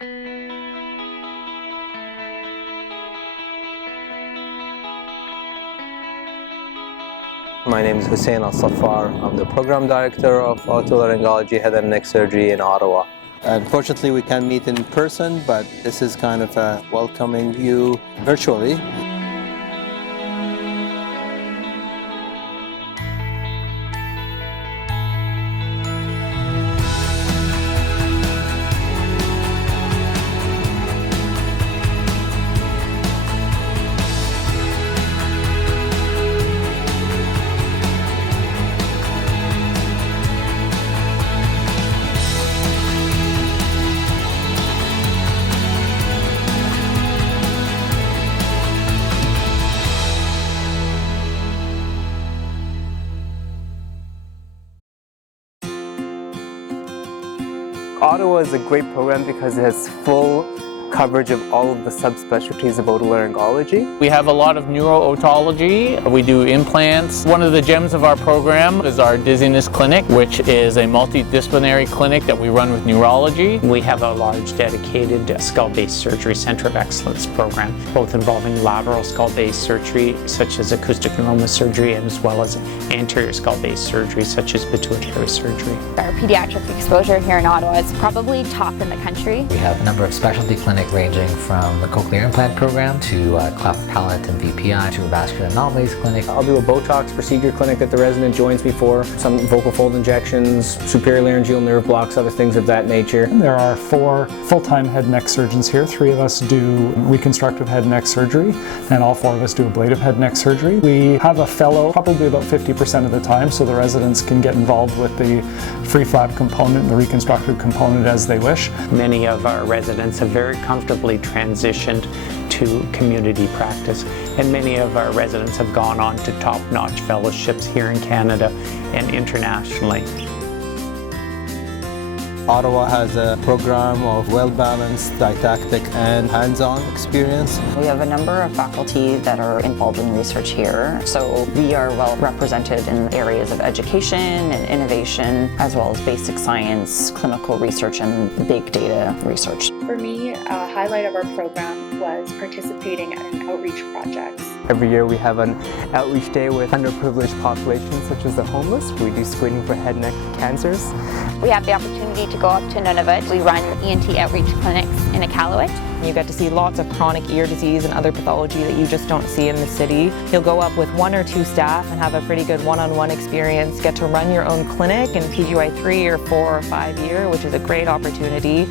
My name is Hussein Al-Safar. I'm the Program Director of Otolaryngology Head and Neck Surgery in Ottawa. Unfortunately, we can't meet in person, but this is kind of welcoming you virtually. Ottawa is a great program because it has full coverage of all of the subspecialties of otolaryngology. We have a lot of neuro-otology. We do implants. One of the gems of our program is our dizziness clinic, which is a multidisciplinary clinic that we run with neurology. We have a large dedicated skull-based surgery center of excellence program, both involving lateral skull-based surgery, such as acoustic neurosurgery, as well as anterior skull-based surgery, such as pituitary surgery. Our pediatric exposure here in Ottawa is probably top in the country. We have a number of specialty clinics ranging from the cochlear implant program to cleft palate and VPI to a vascular anomalies clinic. I'll do a Botox procedure clinic that the resident joins me for, some vocal fold injections, superior laryngeal nerve blocks, other things of that nature. There are 4 full-time head and neck surgeons here. 3 of us do reconstructive head and neck surgery, and all 4 of us do ablative head and neck surgery. We have a fellow probably about 50% of the time, so the residents can get involved with the free flap component and the reconstructive component as they wish. Many of our residents have very comfortably transitioned to community practice, and many of our residents have gone on to top-notch fellowships here in Canada and internationally. Ottawa has a program of well-balanced didactic and hands-on experience. We have a number of faculty that are involved in research here, so we are well represented in areas of education and innovation, as well as basic science, clinical research, and big data research. For me, a highlight of our program was participating at an outreach project. Every year we have an outreach day with underprivileged populations such as the homeless. We do screening for head and neck cancers. We have the opportunity to go up to Nunavut. We run ENT outreach clinics in Iqaluit. You get to see lots of chronic ear disease and other pathology that you just don't see in the city. You'll go up with 1 or 2 staff and have a pretty good one-on-one experience, get to run your own clinic in PGY 3 or 4 or 5 year, which is a great opportunity.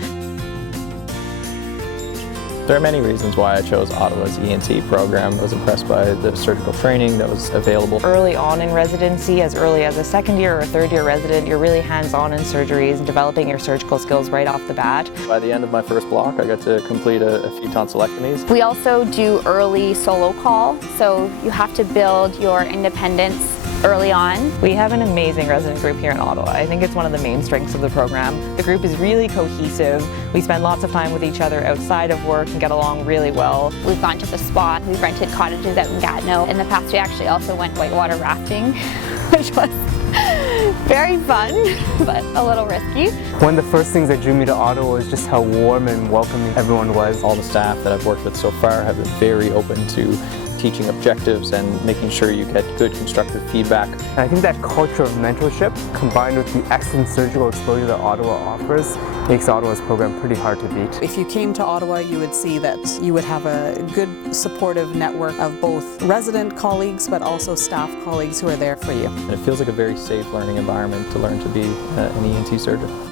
There are many reasons why I chose Ottawa's ENT program. I was impressed by the surgical training that was available. Early on in residency, as early as a 2nd year or 3rd year resident, you're really hands-on in surgeries and developing your surgical skills right off the bat. By the end of my first block, I got to complete a few tonsillectomies. We also do early solo call, so you have to build your independence early on. We have an amazing resident group here in Ottawa. I think it's one of the main strengths of the program. The group is really cohesive. We spend lots of time with each other outside of work and get along really well. We've gone to the spa, we've rented cottages out in Gatineau. In the past, we actually also went whitewater rafting, which was very fun, but a little risky. One of the first things that drew me to Ottawa was just how warm and welcoming everyone was. All the staff that I've worked with so far have been very open to teaching objectives and making sure you get good constructive feedback. And I think that culture of mentorship combined with the excellent surgical exposure that Ottawa offers makes Ottawa's program pretty hard to beat. If you came to Ottawa, you would see that you would have a good supportive network of both resident colleagues but also staff colleagues who are there for you. And it feels like a very safe learning environment to learn to be an ENT surgeon.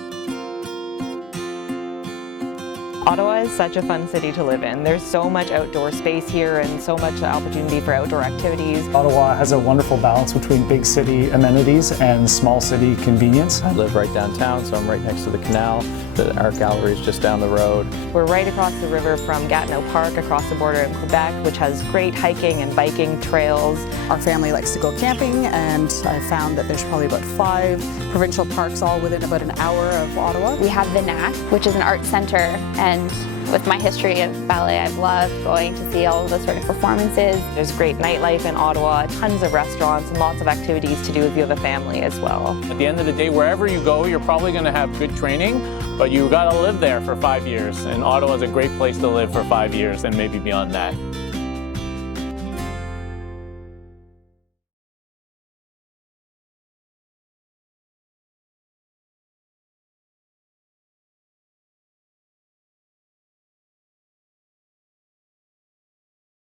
Ottawa is such a fun city to live in. There's so much outdoor space here and so much opportunity for outdoor activities. Ottawa has a wonderful balance between big city amenities and small city convenience. I live right downtown, so I'm right next to the canal. The art gallery is just down the road. We're right across the river from Gatineau Park, across the border in Quebec, which has great hiking and biking trails. Our family likes to go camping, and I found that there's probably about 5 provincial parks all within about an hour of Ottawa. We have the NAC, which is an art center, and With my history of ballet, I've loved going to see all of the sort of performances. There's great nightlife in Ottawa, tons of restaurants, and lots of activities to do if you have a family as well. At the end of the day, wherever you go, you're probably going to have good training, but you got to live there for 5 years. And Ottawa is a great place to live for 5 years and maybe beyond that.